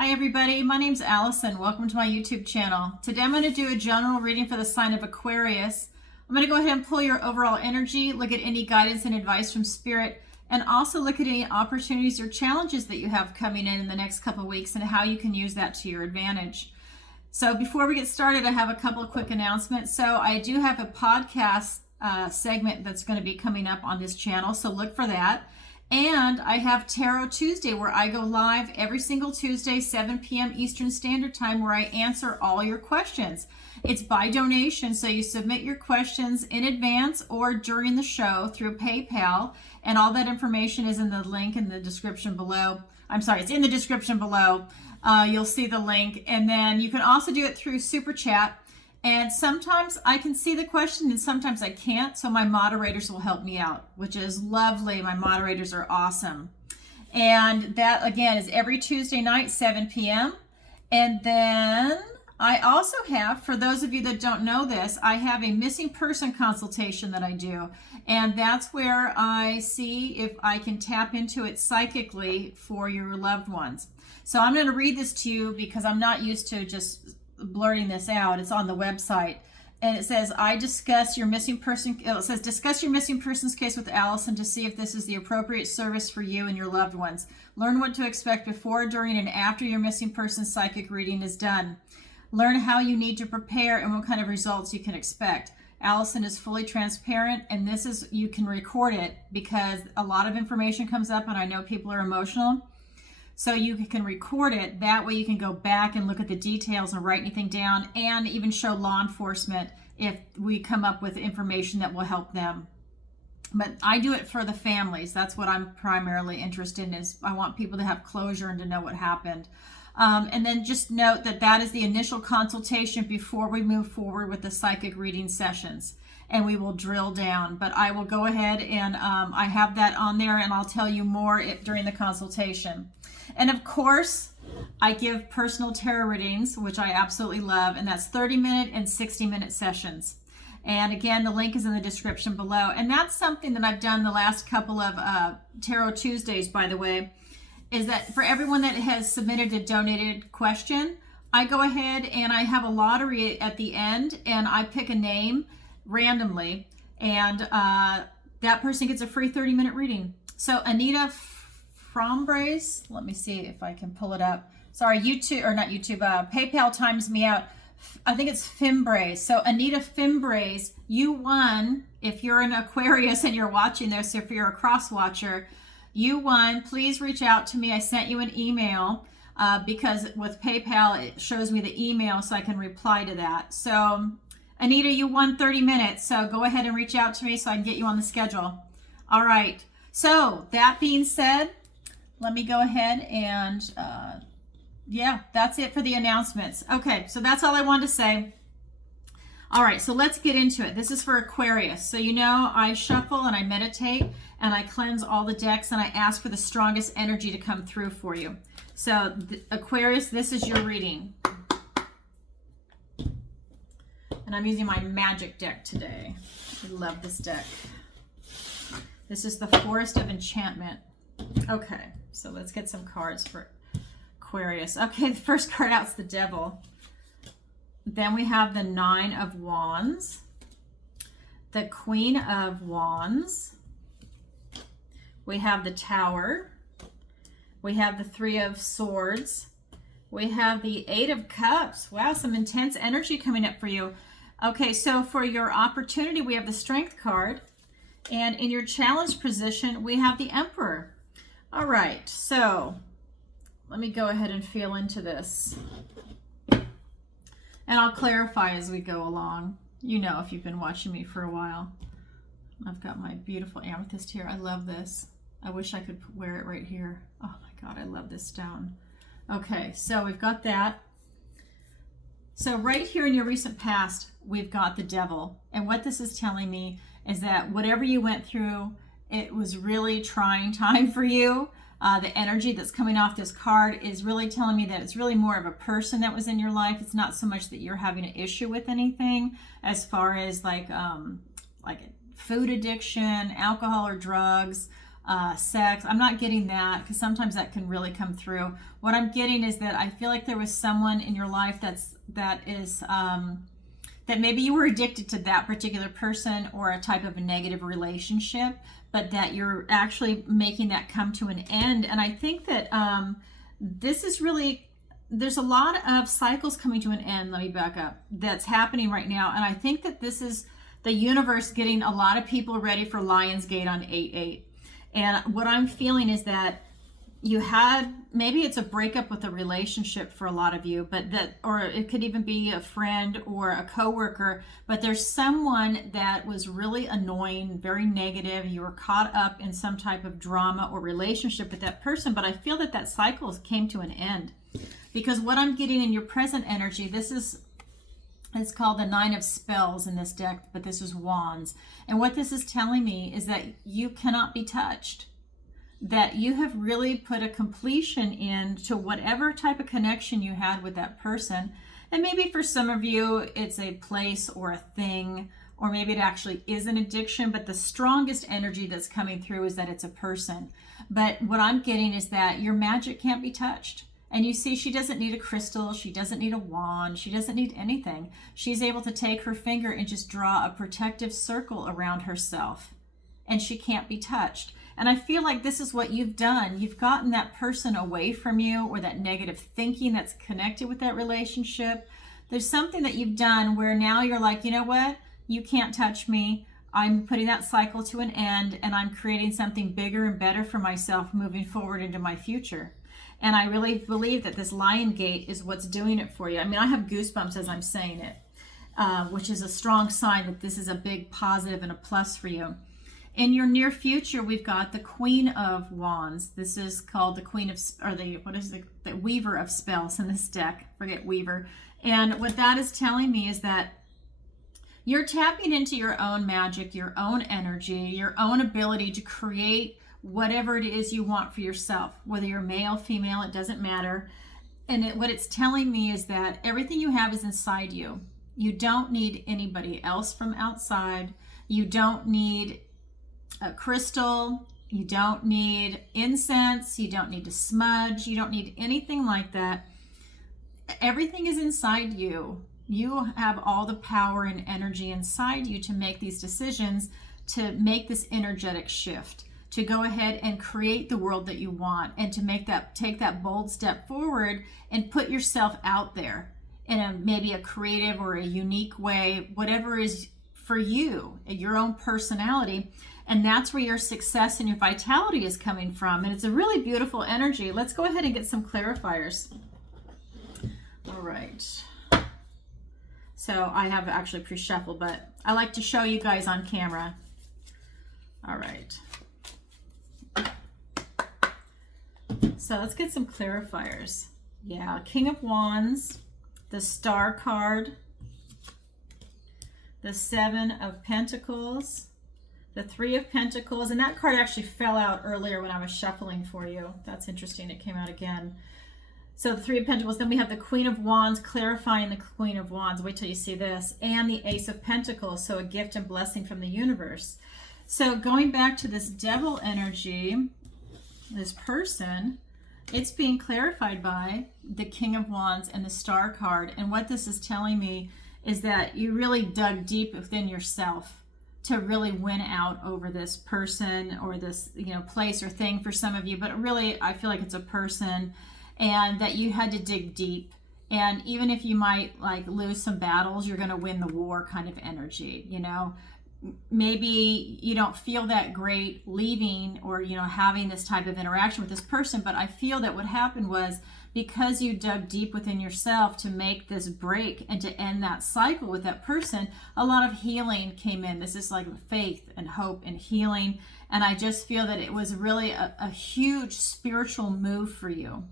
Hi everybody, my name's Allison. Welcome to my YouTube channel. Today I'm going to do a general reading for the sign of Aquarius. I'm going to go ahead and pull your overall energy, look at any guidance and advice from Spirit, and also look at any opportunities or challenges that you have coming in the next couple of weeks and how you can use that to your advantage. So before we get started, I have a couple of quick announcements. So I do have a podcast segment that's going to be coming up on this channel, so look for that. And I have Tarot Tuesday, where I go live every single Tuesday, 7 p.m. Eastern Standard Time, where I answer all your questions. It's by donation, so you submit your questions in advance or during the show through PayPal, and all that information is in the link in the description below. I'm sorry, it's in the description below. You'll see the link, and then you can also do it through Super Chat. And sometimes I can see the question and sometimes I can't, so my moderators will help me out, which is lovely. My moderators are awesome. And that, again, is every Tuesday night, 7 p.m. And then I also have, for those of you that don't know this, I have a missing person consultation that I do. And that's where I see if I can tap into it psychically for your loved ones. So I'm going to read this to you because I'm not used to just blurting this out. It's on the website, and it says, discuss your missing person's case with Alison to see if this is the appropriate service for you and your loved ones. Learn what to expect before, during, and after your missing person's psychic reading is done. Learn how you need to prepare and what kind of results you can expect. Alison is fully transparent, and you can record it because a lot of information comes up, and I know people are emotional. So you can record it. That way you can go back and look at the details and write anything down, and even show law enforcement if we come up with information that will help them. But I do it for the families. That's what I'm primarily interested in, is I want people to have closure and to know what happened. And then just note that that is the initial consultation before we move forward with the psychic reading sessions. And we will drill down. But I will go ahead and I have that on there, and I'll tell you more during the consultation. And of course, I give personal tarot readings, which I absolutely love, and that's 30-minute and 60-minute sessions. And again, the link is in the description below. And that's something that I've done the last couple of Tarot Tuesdays, by the way, is that for everyone that has submitted a donated question, I go ahead and I have a lottery at the end, and I pick a name randomly, and that person gets a free 30-minute reading. So Anita Frombrace, let me see if I can pull it up. Sorry, PayPal times me out. I think it's Fimbrace. So Anita Fimbrace, you won. If you're an Aquarius and you're watching this, if you're a cross watcher, you won. Please reach out to me. I sent you an email because with PayPal, it shows me the email so I can reply to that. So Anita, you won 30 minutes. So go ahead and reach out to me so I can get you on the schedule. All right. So that being said, let me go ahead and, yeah, that's it for the announcements. Okay, so that's all I wanted to say. All right, so let's get into it. This is for Aquarius. So you know I shuffle and I meditate and I cleanse all the decks and I ask for the strongest energy to come through for you. So Aquarius, this is your reading. And I'm using my magic deck today. I love this deck. This is the Forest of Enchantment. Okay, so let's get some cards for Aquarius. Okay, the first card out is the Devil. Then we have the Nine of Wands, the Queen of Wands. We have the Tower. We have the Three of Swords. We have the Eight of Cups. Wow, some intense energy coming up for you. Okay, so for your opportunity, we have the Strength card. And in your challenge position, we have the Emperor. All right, so let me go ahead and feel into this. And I'll clarify as we go along. You know, if you've been watching me for a while. I've got my beautiful amethyst here. I love this. I wish I could wear it right here. Oh my God, I love this stone. Okay, so we've got that. So right here in your recent past, we've got the Devil. And what this is telling me is that whatever you went through, it was really trying time for you. The energy that's coming off this card is really telling me that it's really more of a person that was in your life. It's not so much that you're having an issue with anything as far as like food addiction, alcohol or drugs, sex. I'm not getting that, because sometimes that can really come through. What I'm getting is that I feel like there was someone in your life that maybe you were addicted to that particular person or a type of a negative relationship, but that you're actually making that come to an end. And I think that this is really, there's a lot of cycles coming to an end. Let me back up. That's happening right now. And I think that this is the universe getting a lot of people ready for Lionsgate on 8/8. And what I'm feeling is that you had, maybe it's a breakup with a relationship for a lot of you, but that, or it could even be a friend or a coworker, but there's someone that was really annoying, very negative. You were caught up in some type of drama or relationship with that person, but I feel that that cycle came to an end, because what I'm getting in your present energy, it's called the 9 of Spells in this deck, but this is Wands. And what this is telling me is that you cannot be touched, that you have really put a completion in to whatever type of connection you had with that person. And maybe for some of you, it's a place or a thing, or maybe it actually is an addiction, but the strongest energy that's coming through is that it's a person. But what I'm getting is that your magic can't be touched. And you see, she doesn't need a crystal. She doesn't need a wand. She doesn't need anything. She's able to take her finger and just draw a protective circle around herself. And she can't be touched. And I feel like this is what you've done. You've gotten that person away from you, or that negative thinking that's connected with that relationship. There's something that you've done where now you're like, you know what? You can't touch me. I'm putting that cycle to an end, and I'm creating something bigger and better for myself moving forward into my future. And I really believe that this Lion Gate is what's doing it for you. I mean, I have goosebumps as I'm saying it, which is a strong sign that this is a big positive and a plus for you. In your near future, we've got the Queen of Wands. This is called the Queen of, or the Weaver of Spells in this deck. Forget Weaver. And what that is telling me is that you're tapping into your own magic, your own energy, your own ability to create whatever it is you want for yourself, whether you're male, female, it doesn't matter. And what it's telling me is that everything you have is inside you. You don't need anybody else from outside. You don't need a crystal. You don't need incense. You don't need to smudge. You don't need anything like that. Everything is inside you. You have all the power and energy inside you to make these decisions, to make this energetic shift, to go ahead and create the world that you want, and to take that bold step forward and put yourself out there in maybe a creative or a unique way, whatever is for you, your own personality. And that's where your success and your vitality is coming from. And it's a really beautiful energy. Let's go ahead and get some clarifiers. All right. So I have actually pre-shuffled, but I like to show you guys on camera. All right. So let's get some clarifiers. Yeah, King of Wands, the Star card, the 7 of Pentacles, the 3 of Pentacles, and that card actually fell out earlier when I was shuffling for you. That's interesting, it came out again. So the 3 of Pentacles, then we have the Queen of Wands, clarifying the Queen of Wands. Wait till you see this. And the Ace of Pentacles, so a gift and blessing from the universe. So going back to this Devil energy, this person, it's being clarified by the King of Wands and the Star card. And what this is telling me is that you really dug deep within yourself to really win out over this person or this, place or thing for some of you. But really, I feel like it's a person, and that you had to dig deep. And even if you might lose some battles, you're going to win the war kind of energy, Maybe you don't feel that great leaving or, having this type of interaction with this person, but I feel that what happened was, because you dug deep within yourself to make this break and to end that cycle with that person, a lot of healing came in. This is like faith and hope and healing. And I just feel that it was really a huge spiritual move for you,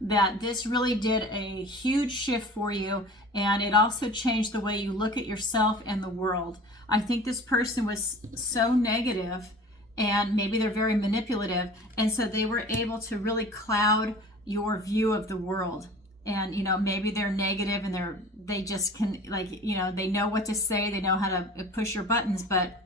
that this really did a huge shift for you. And it also changed the way you look at yourself and the world. I think this person was so negative, and maybe they're very manipulative, and so they were able to really cloud your view of the world. And maybe they're negative and they just can, they know what to say, they know how to push your buttons. But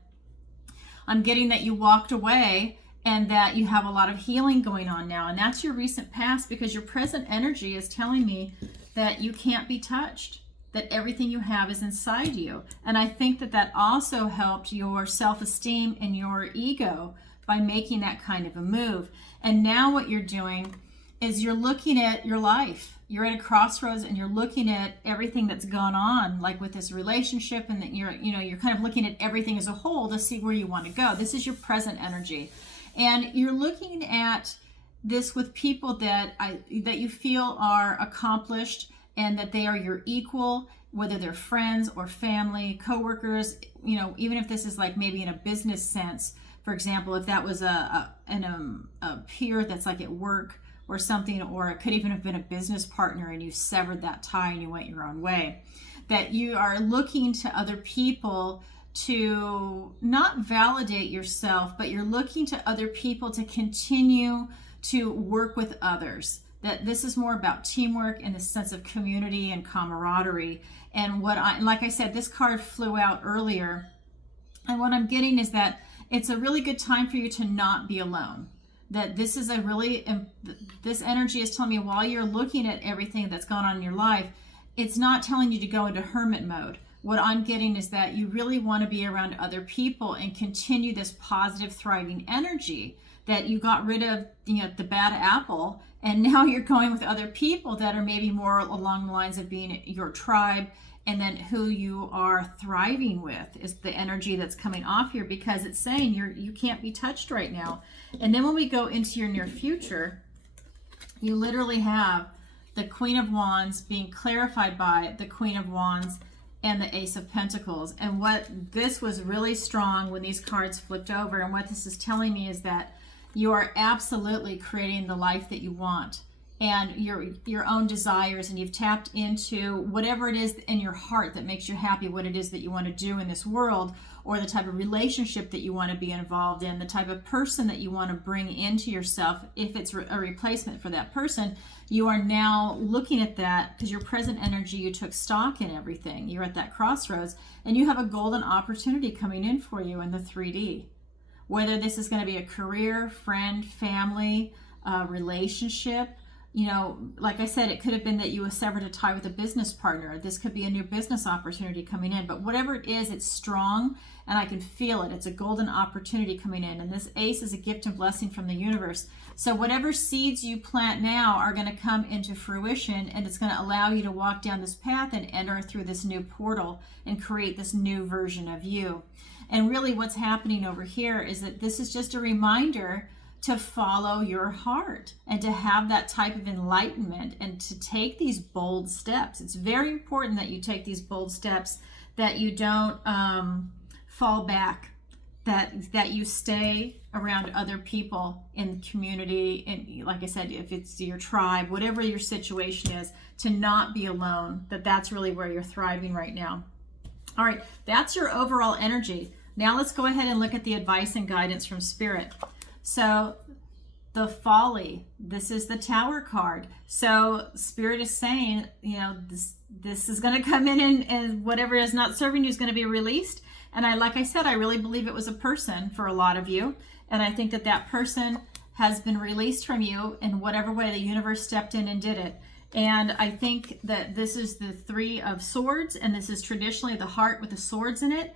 I'm getting that you walked away and that you have a lot of healing going on now. And that's your recent past, because your present energy is telling me that you can't be touched, that everything you have is inside you. And I think that that also helped your self-esteem and your ego by making that kind of a move. And now what you're doing is you're looking at your life. You're at a crossroads and you're looking at everything that's gone on, like with this relationship, and that you're kind of looking at everything as a whole to see where you want to go. This is your present energy. And you're looking at this with people that you feel are accomplished and that they are your equal, whether they're friends or family, coworkers, even if this is like maybe in a business sense. For example, if that was a peer that's like at work or something, or it could even have been a business partner and you severed that tie and you went your own way, that you are looking to other people to not validate yourself, but you're looking to other people to continue to work with others. That this is more about teamwork and the sense of community and camaraderie. And like I said, this card flew out earlier. And what I'm getting is that it's a really good time for you to not be alone. That this is this energy is telling me while you're looking at everything that's gone on in your life, it's not telling you to go into hermit mode. What I'm getting is that you really want to be around other people and continue this positive, thriving energy, that you got rid of the bad apple, and now you're going with other people that are maybe more along the lines of being your tribe, and then who you are thriving with is the energy that's coming off here, because it's saying you can't be touched right now. And then when we go into your near future, you literally have the Queen of Wands being clarified by the Queen of Wands and the Ace of Pentacles. And what this was really strong when these cards flipped over, and what this is telling me is that you are absolutely creating the life that you want and your own desires, and you've tapped into whatever it is in your heart that makes you happy, what it is that you want to do in this world, or the type of relationship that you want to be involved in, the type of person that you want to bring into yourself. If it's a replacement for that person, you are now looking at that, because your present energy, you took stock in everything. You're at that crossroads, and you have a golden opportunity coming in for you in the 3D. Whether this is going to be a career, friend, family, relationship, like I said, it could have been that you severed a tie with a business partner. This could be a new business opportunity coming in. But whatever it is, it's strong, and I can feel it. It's a golden opportunity coming in. And this ace is a gift and blessing from the universe. So whatever seeds you plant now are going to come into fruition, and it's going to allow you to walk down this path and enter through this new portal and create this new version of you. And really what's happening over here is that this is just a reminder to follow your heart and to have that type of enlightenment and to take these bold steps. It's very important that you take these bold steps, that you don't fall back, that you stay around other people in the community. And like I said, if it's your tribe, whatever your situation is, to not be alone, that's really where you're thriving right now. All right, that's your overall energy. Now let's go ahead and look at the advice and guidance from Spirit. So the Folly, this is the Tower card. So Spirit is saying, this is going to come in, and whatever is not serving you is going to be released. And like I said, I really believe it was a person for a lot of you. And I think that person has been released from you in whatever way the universe stepped in and did it. And I think that this is the Three of Swords, and this is traditionally the heart with the swords in it.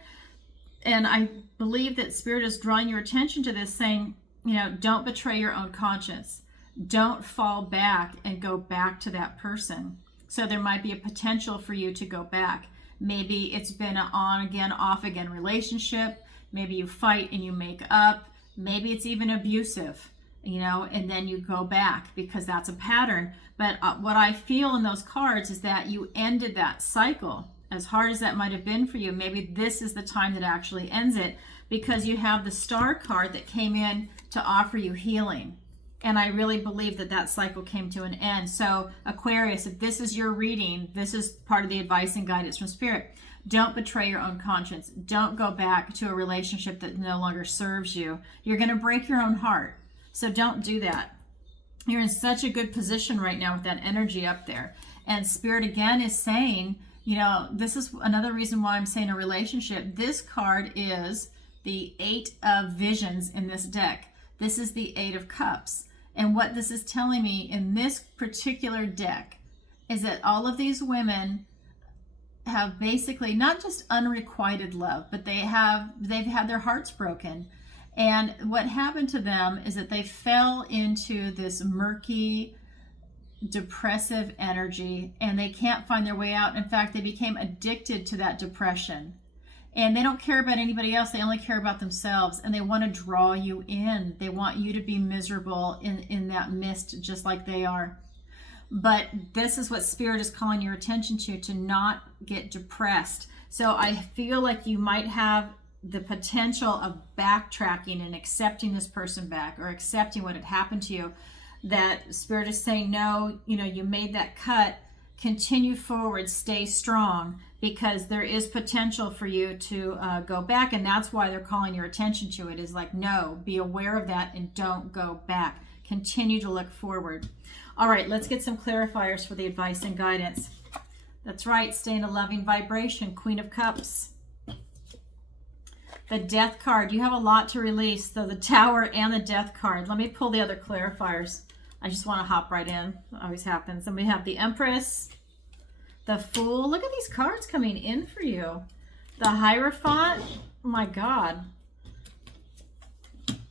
And I believe that Spirit is drawing your attention to this, saying, don't betray your own conscience. Don't fall back and go back to that person. So there might be a potential for you to go back. Maybe it's been an on again, off again relationship. Maybe you fight and you make up. Maybe it's even abusive, and then you go back because that's a pattern. But what I feel in those cards is that you ended that cycle. As hard as that might have been for you, maybe this is the time that actually ends it, because you have the Star card that came in to offer you healing. And I really believe that cycle came to an end. So Aquarius, if this is your reading, this is part of the advice and guidance from Spirit. Don't betray your own conscience. Don't go back to a relationship that no longer serves you. You're going to break your own heart. So don't do that. You're in such a good position right now with that energy up there. And Spirit again is saying, this is another reason why I'm saying a relationship. This card is the 8 of Visions in this deck. This is the Eight of Cups. And what this is telling me in this particular deck is that all of these women have basically not just unrequited love, but they've had their hearts broken. And what happened to them is that they fell into this murky, depressive energy, and they can't find their way out. In fact, they became addicted to that depression. And they don't care about anybody else. They only care about themselves, and they want to draw you in. They want you to be miserable in that mist, just like they are. But this is what Spirit is calling your attention to not get depressed. So I feel like you might have the potential of backtracking and accepting this person back, or accepting what had happened to you. That Spirit is saying, no, you made that cut, continue forward, stay strong, because there is potential for you to go back. And that's why they're calling your attention to it, is like, no, be aware of that and don't go back. Continue to look forward. All right, let's get some clarifiers for the advice and guidance. That's right, stay in a loving vibration. Queen of Cups. The Death card, you have a lot to release. So the Tower and the Death card. Let me pull the other clarifiers. I just want to hop right in. It always happens. And we have the Empress, the Fool. Look at these cards coming in for you. The Hierophant. Oh my God.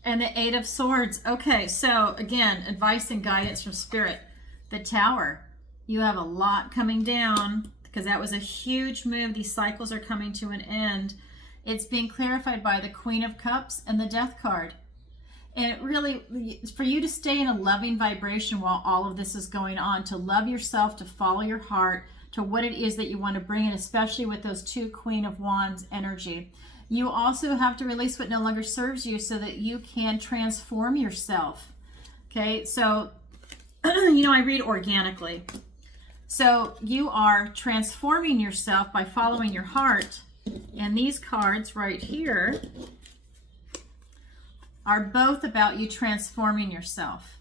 And the Eight of Swords. Okay, so again, advice and guidance from Spirit. The Tower. You have a lot coming down, because that was a huge move. These cycles are coming to an end. It's being clarified by the Queen of Cups and the Death card. And it really, for you to stay in a loving vibration while all of this is going on, to love yourself, to follow your heart, to what it is that you want to bring in, especially with those two Queen of Wands energy. You also have to release what no longer serves you so that you can transform yourself. Okay, so, I read organically. So you are transforming yourself by following your heart. And these cards right here are both about you transforming yourself.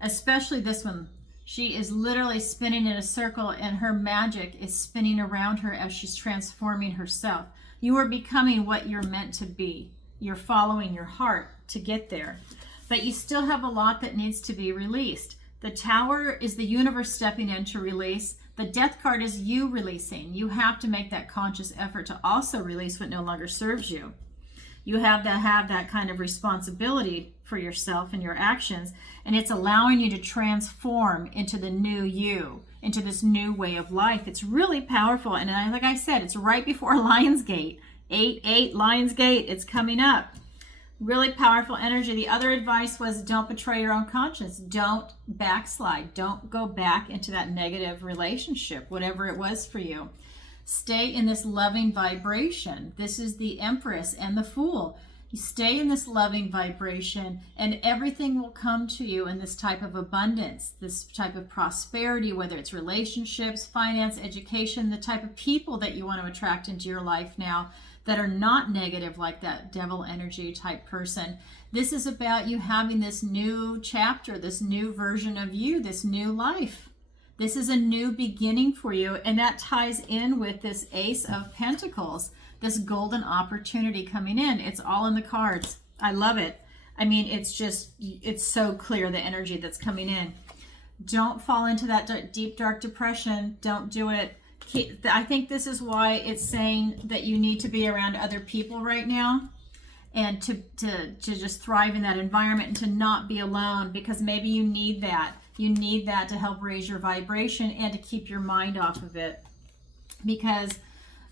Especially this one. She is literally spinning in a circle, and her magic is spinning around her as she's transforming herself. You are becoming what you're meant to be. You're following your heart to get there. But you still have a lot that needs to be released. The Tower is the universe stepping in to release. The Death card is you releasing. You have to make that conscious effort to also release what no longer serves you. You have to have that kind of responsibility for yourself and your actions, and it's allowing you to transform into the new you, into this new way of life. It's really powerful, and like I said, it's right before Lionsgate. 8/8 Lionsgate, it's coming up. Really powerful energy. The other advice was don't betray your own conscience. Don't backslide. Don't go back into that negative relationship, whatever it was for you. Stay in this loving vibration. This is the Empress and the Fool. You stay in this loving vibration, and everything will come to you in this type of abundance, this type of prosperity, whether it's relationships, finance, education, the type of people that you want to attract into your life now that are not negative, like that devil energy type person. This is about you having this new chapter, this new version of you, this new life. This is a new beginning for you, and that ties in with this Ace of Pentacles, this golden opportunity coming in. It's all in the cards. I love it. I mean, it's so clear, the energy that's coming in. Don't fall into that deep, dark depression. Don't do it. I think this is why it's saying that you need to be around other people right now, and to just thrive in that environment, and to not be alone, because maybe you need that. You need that to help raise your vibration and to keep your mind off of it. Because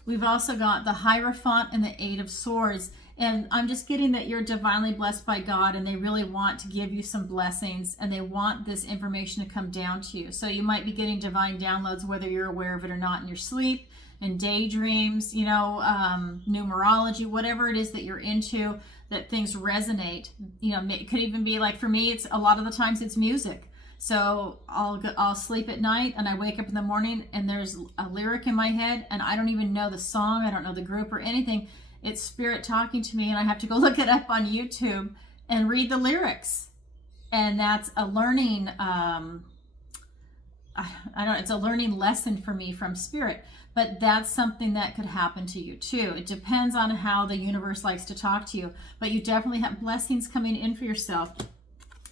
we've also got the Hierophant and the Eight of Swords. And I'm just getting that you're divinely blessed by God, and they really want to give you some blessings, and they want this information to come down to you. So you might be getting divine downloads, whether you're aware of it or not, in your sleep, in daydreams, numerology, whatever it is that you're into, that things resonate. It could even be like, for me, it's a lot of the times it's music. So I'll sleep at night, and I wake up in the morning, and there's a lyric in my head, and I don't even know the song. I don't know the group or anything. It's Spirit talking to me, and I have to go look it up on YouTube and read the lyrics. And that's a learning I don't know, it's a learning lesson for me from Spirit, but that's something that could happen to you too. It depends on how the universe likes to talk to you, but you definitely have blessings coming in for yourself.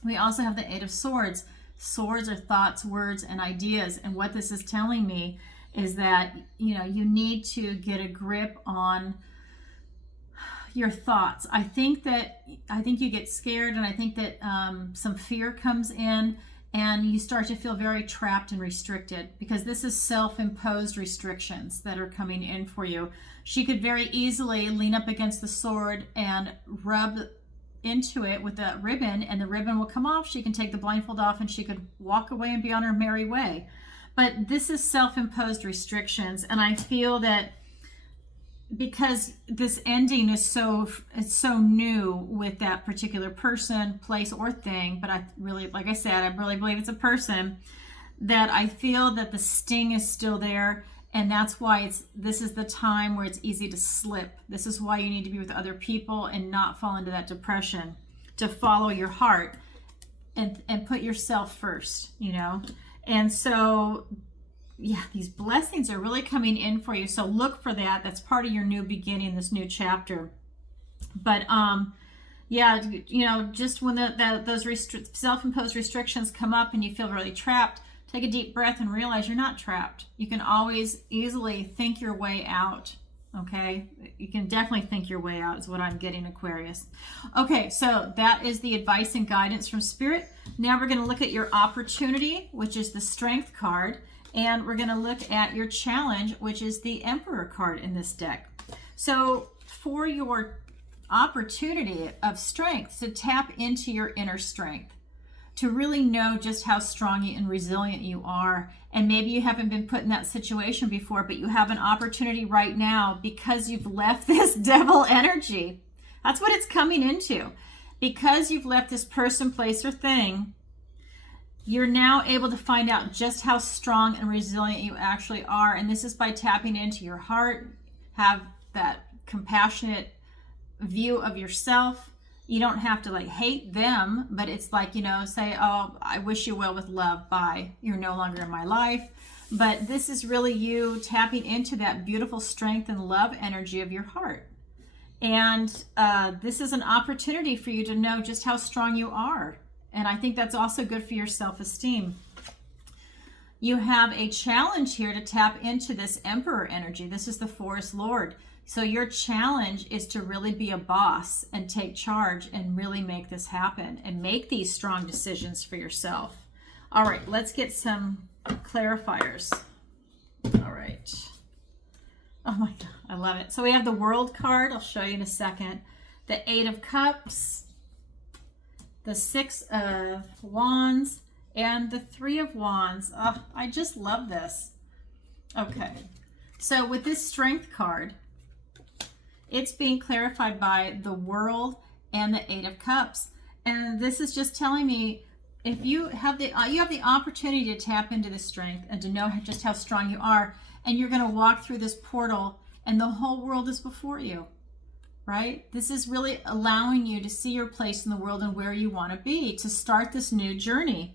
We also have the Eight of Swords. Swords are thoughts, words, and ideas. And what this is telling me is that, you know, you need to get a grip on your thoughts. I think you get scared, and I think that some fear comes in, and you start to feel very trapped and restricted, because this is self-imposed restrictions that are coming in for you. She could very easily lean up against the sword and rub into it with a ribbon, and the ribbon will come off. She can take the blindfold off, and she could walk away and be on her merry way. But this is self-imposed restrictions, and I feel that because this ending is so new with that particular person, place, or thing, but I really, like I said, I really believe it's a person, that I feel that the sting is still there, and that's why this is the time where it's easy to slip. This is why you need to be with other people and not fall into that depression, to follow your heart and put yourself first, you know. And so yeah, these blessings are really coming in for you. So look for that. That's part of your new beginning, this new chapter. But yeah, you know, just when those self-imposed restrictions come up and you feel really trapped, take a deep breath and realize you're not trapped. You can always easily think your way out. Okay, you can definitely think your way out is what I'm getting, Aquarius. Okay, so that is the advice and guidance from Spirit. Now we're going to look at your opportunity, which is the Strength card. And we're going to look at your challenge, which is the Emperor card in this deck. So for your opportunity of strength, to tap into your inner strength, to really know just how strong and resilient you are. And maybe you haven't been put in that situation before, but you have an opportunity right now because you've left this devil energy. That's what it's coming into. Because you've left this person, place, or thing, you're now able to find out just how strong and resilient you actually are. And this is by tapping into your heart, have that compassionate view of yourself. You don't have to like hate them, but it's like, you know, say, oh, I wish you well with love. Bye. You're no longer in my life. But this is really you tapping into that beautiful strength and love energy of your heart. And this is an opportunity for you to know just how strong you are. And I think that's also good for your self-esteem. You have a challenge here to tap into this Emperor energy. This is the Forest Lord. So your challenge is to really be a boss and take charge and really make this happen and make these strong decisions for yourself. All right, let's get some clarifiers. All right. Oh my God, I love it. So we have the World card. I'll show you in a second. The Eight of Cups, the Six of Wands, and the Three of Wands. Oh, I just love this. Okay, so with this Strength card, it's being clarified by the World and the Eight of Cups. And this is just telling me, if you have the opportunity to tap into the strength and to know just how strong you are, and you're going to walk through this portal and the whole world is before you. Right? This is really allowing you to see your place in the world and where you want to be, to start this new journey,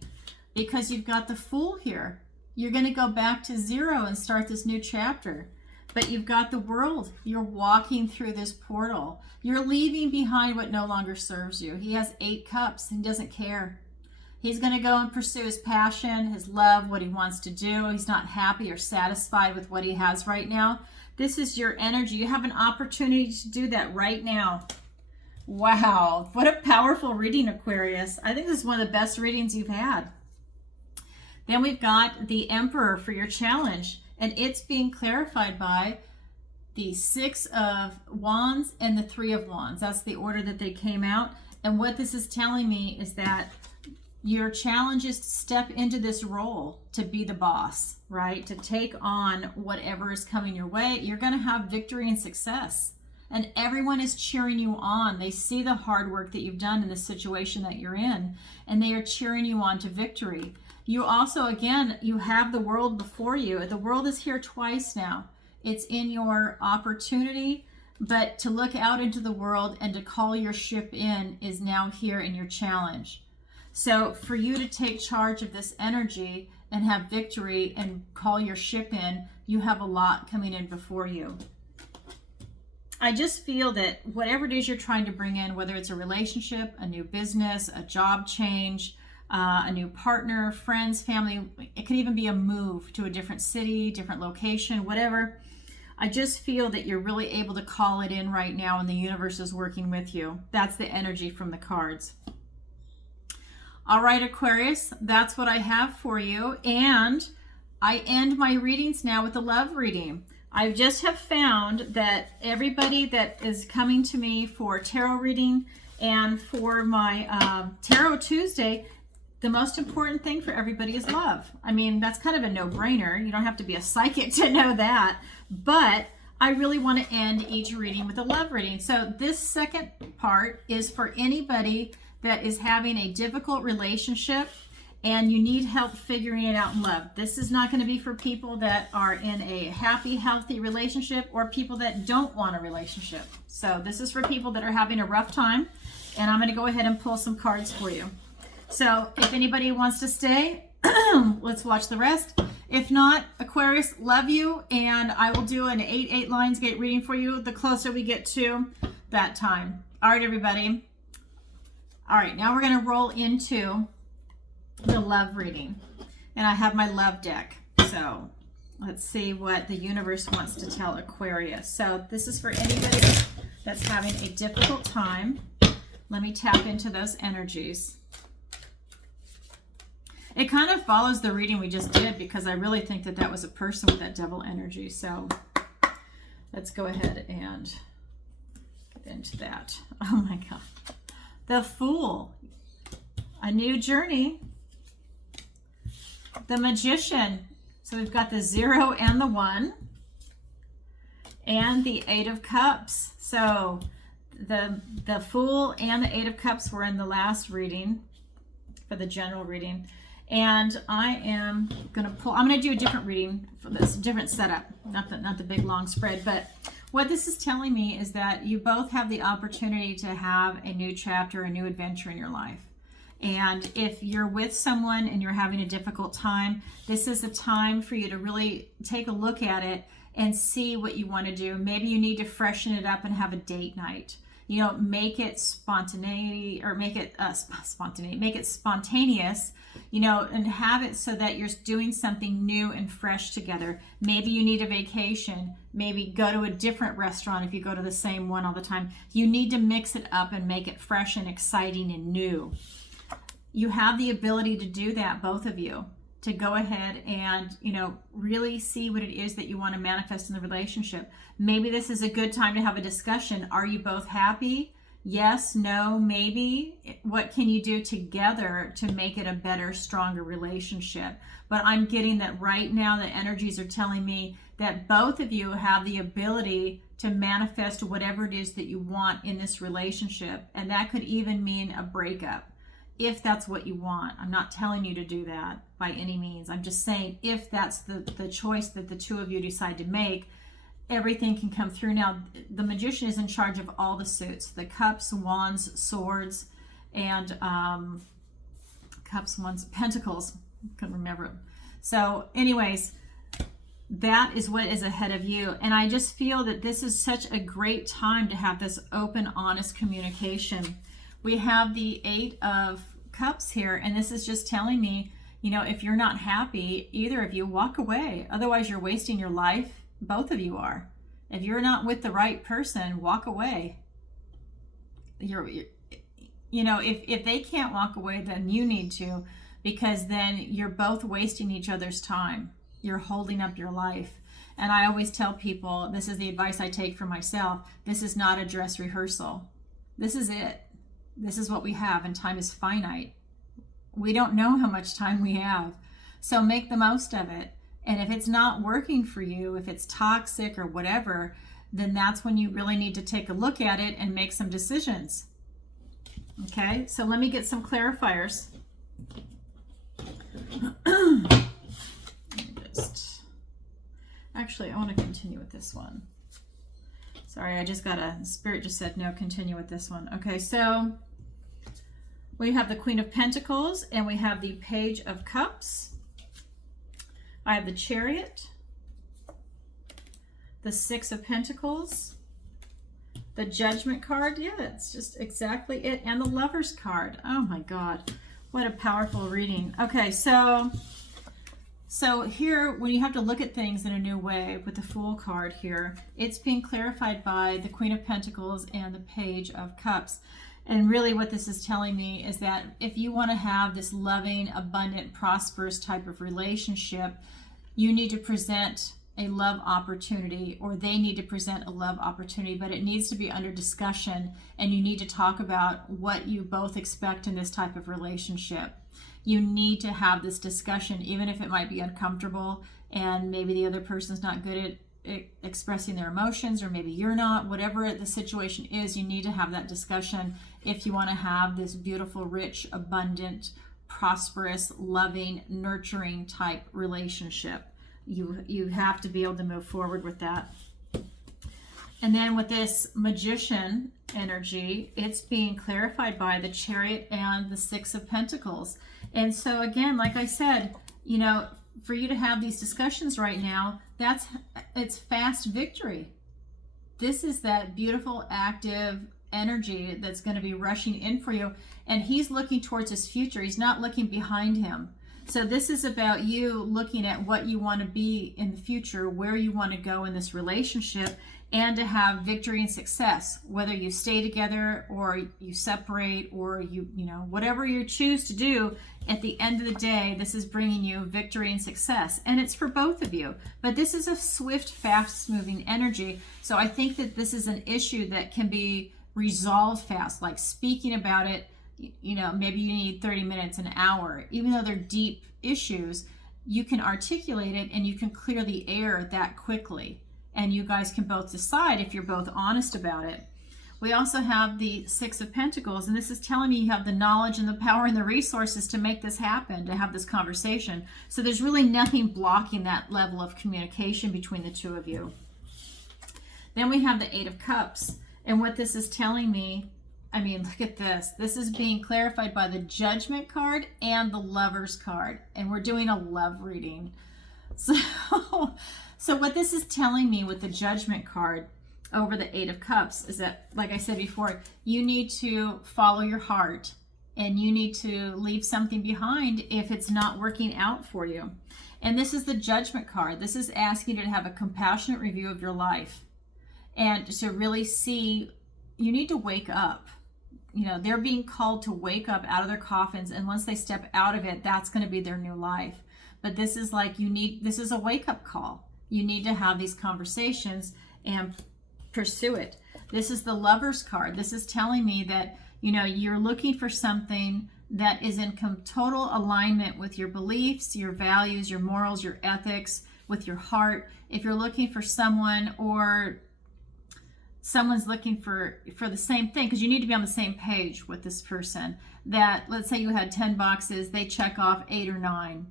because you've got the Fool here. You're going to go back to zero and start this new chapter, but you've got the World. You're walking through this portal. You're leaving behind what no longer serves you. He has 8 cups and doesn't care. He's going to go and pursue his passion, his love, what he wants to do. He's not happy or satisfied with what he has right now. This is your energy. You have an opportunity to do that right now. Wow, what a powerful reading, Aquarius. I think this is one of the best readings you've had. Then we've got the Emperor for your challenge, and it's being clarified by the Six of Wands and the Three of Wands. That's the order that they came out. And what this is telling me is that your challenge is to step into this role, to be the boss, right? To take on whatever is coming your way. You're going to have victory and success. And everyone is cheering you on. They see the hard work that you've done in the situation that you're in, and they are cheering you on to victory. You also, again, you have the World before you. The World is here twice now. It's in your opportunity, but to look out into the world and to call your ship in is now here in your challenge. So for you to take charge of this energy and have victory and call your ship in. You have a lot coming in before you. I just feel that whatever it is you're trying to bring in, whether it's a relationship, a new business, a job change, a new partner, friends, family, it can even be a move to a different city, different location, whatever. I just feel that you're really able to call it in right now and the universe is working with you. That's the energy from the cards. All right, Aquarius, that's what I have for you. And I end my readings now with a love reading. I just have found that everybody that is coming to me for tarot reading and for my Tarot Tuesday, the most important thing for everybody is love. I mean, that's kind of a no-brainer. You don't have to be a psychic to know that. But I really want to end each reading with a love reading. So this second part is for anybody that is having a difficult relationship and you need help figuring it out in love. This is not going to be for people that are in a happy, healthy relationship or people that don't want a relationship. So this is for people that are having a rough time, and I'm going to go ahead and pull some cards for you. So if anybody wants to stay, let's watch the rest. If not, Aquarius, love you, and I will do an 8 Lionsgate reading for you the closer we get to that time. All right, everybody. All right, now we're going to roll into the love reading. And I have my love deck. So let's see what the universe wants to tell Aquarius. So this is for anybody that's having a difficult time. Let me tap into those energies. It kind of follows the reading we just did because I really think that that was a person with that devil energy. So let's go ahead and get into that. Oh my God. The Fool. A new journey. The Magician. So we've got the 0 and the 1. And the 8 of Cups. So the Fool and the 8 of Cups were in the last reading for the general reading. And I am going to pull, I'm going to do a different reading for this, different setup, not the big long spread, but what this is telling me is that you both have the opportunity to have a new chapter, a new adventure in your life. And if you're with someone and you're having a difficult time, this is a time for you to really take a look at it and see what you want to do. Maybe you need to freshen it up and have a date night. You know, make it spontaneity, or make it spontaneous, you know, and have it so that you're doing something new and fresh together. Maybe you need a vacation. Maybe go to a different restaurant if you go to the same one all the time. You need to mix it up and make it fresh and exciting and new. You have the ability to do that, both of you, to go ahead and, you know, really see what it is that you want to manifest in the relationship. Maybe this is a good time to have a discussion. Are you both happy? Yes, no, maybe. What can you do together to make it a better, stronger relationship? But I'm getting that right now the energies are telling me that both of you have the ability to manifest whatever it is that you want in this relationship. And that could even mean a breakup, if that's what you want. I'm not telling you to do that by any means. I'm just saying if that's the choice that the two of you decide to make, everything can come through. Now, the Magician is in charge of all the suits, the cups, wands, swords, and cups, wands, pentacles. Couldn't remember them. So anyways, that is what is ahead of you. And I just feel that this is such a great time to have this open, honest communication. We have the 8 of Cups here, and this is just telling me, you know, if you're not happy, either of you, walk away. Otherwise, you're wasting your life. Both of you are. If you're not with the right person, walk away. You know, if they can't walk away, then you need to, because then you're both wasting each other's time. You're holding up your life. And I always tell people, this is the advice I take for myself, this is not a dress rehearsal. This is it. This is what we have, and time is finite. We don't know how much time we have. So make the most of it. And if it's not working for you, if it's toxic or whatever, then that's when you really need to take a look at it and make some decisions. Okay, so let me get some clarifiers. Actually, I want to continue with this one. Sorry, I just got Spirit just said no, continue with this one. Okay, so we have the Queen of Pentacles and we have the Page of Cups. I have the Chariot, the Six of Pentacles, the Judgment card. Yeah, that's just exactly it. And the Lover's card. Oh my God, what a powerful reading. Okay, so here, when you have to look at things in a new way with the Fool card here, it's being clarified by the Queen of Pentacles and the Page of Cups. And really what this is telling me is that if you want to have this loving, abundant, prosperous type of relationship, you need to present a love opportunity, or they need to present a love opportunity, but it needs to be under discussion, and you need to talk about what you both expect in this type of relationship. You need to have this discussion, even if it might be uncomfortable and maybe the other person's not good at expressing their emotions, or maybe you're not. Whatever the situation is, you need to have that discussion if you want to have this beautiful, rich, abundant, prosperous, loving, nurturing type relationship. You have to be able to move forward with that. And then with this Magician energy, it's being clarified by the Chariot and the Six of Pentacles. And so again, like I said, you know, for you to have these discussions right now, it's fast victory. This is that beautiful, active energy that's going to be rushing in for you. And he's looking towards his future. He's not looking behind him. So this is about you looking at what you want to be in the future, where you want to go in this relationship, and to have victory and success, whether you stay together or you separate, or you know, whatever you choose to do. At the end of the day, this is bringing you victory and success, and it's for both of you. But this is a swift, fast-moving energy. So I think that this is an issue that can be resolved fast, like speaking about it. You know, maybe you need 30 minutes, an hour. Even though they're deep issues, you can articulate it and you can clear the air that quickly. And you guys can both decide if you're both honest about it. We also have the Six of Pentacles, and this is telling me you have the knowledge and the power and the resources to make this happen, to have this conversation. So there's really nothing blocking that level of communication between the two of you. Then we have the Eight of Cups. And what this is telling me, I mean, look at this. This is being clarified by the Judgment card and the Lover's card. And we're doing a love reading. So what this is telling me with the Judgment card over the Eight of Cups is that, like I said before, you need to follow your heart, and you need to leave something behind if it's not working out for you. And this is the Judgment card. This is asking you to have a compassionate review of your life, and to really see, you need to wake up. You know, they're being called to wake up out of their coffins, and once they step out of it, that's going to be their new life. But this is like, this is a wake-up call. You need to have these conversations and pursue it. This is the Lover's card. This is telling me that, you know, you're looking for something that is in total alignment with your beliefs, your values, your morals, your ethics, with your heart. If you're looking for someone, or someone's looking for the same thing, because you need to be on the same page with this person, that, let's say you had 10 boxes, they check off 8 or 9,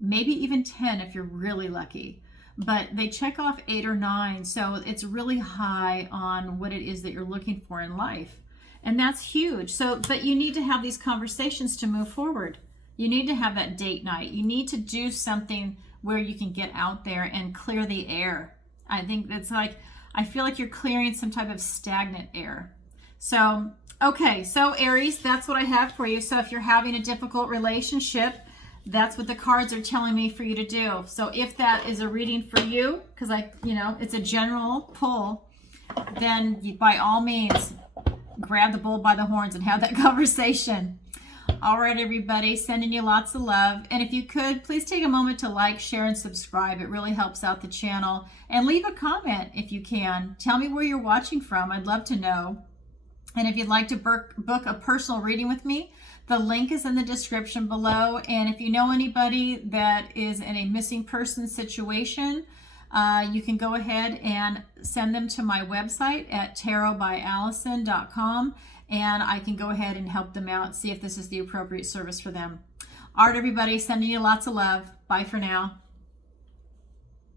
maybe even 10 if you're really lucky. But they check off 8 or 9, so it's really high on what it is that you're looking for in life. And that's huge. So, but you need to have these conversations to move forward. You need to have that date night. You need to do something where you can get out there and clear the air. I think that's like, I feel like you're clearing some type of stagnant air. So, okay, so Aries, that's what I have for you. So if you're having a difficult relationship, that's what the cards are telling me for you to do. So if that is a reading for you, because it's a general pull, then by all means, grab the bull by the horns and have that conversation. All right, everybody, sending you lots of love. And if you could, please take a moment to like, share, and subscribe. It really helps out the channel. And leave a comment if you can. Tell me where you're watching from. I'd love to know. And if you'd like to book a personal reading with me, the link is in the description below. And if you know anybody that is in a missing person situation, you can go ahead and send them to my website at tarotbyalison.com, and I can go ahead and help them out, see if this is the appropriate service for them. All right, everybody, sending you lots of love. Bye for now.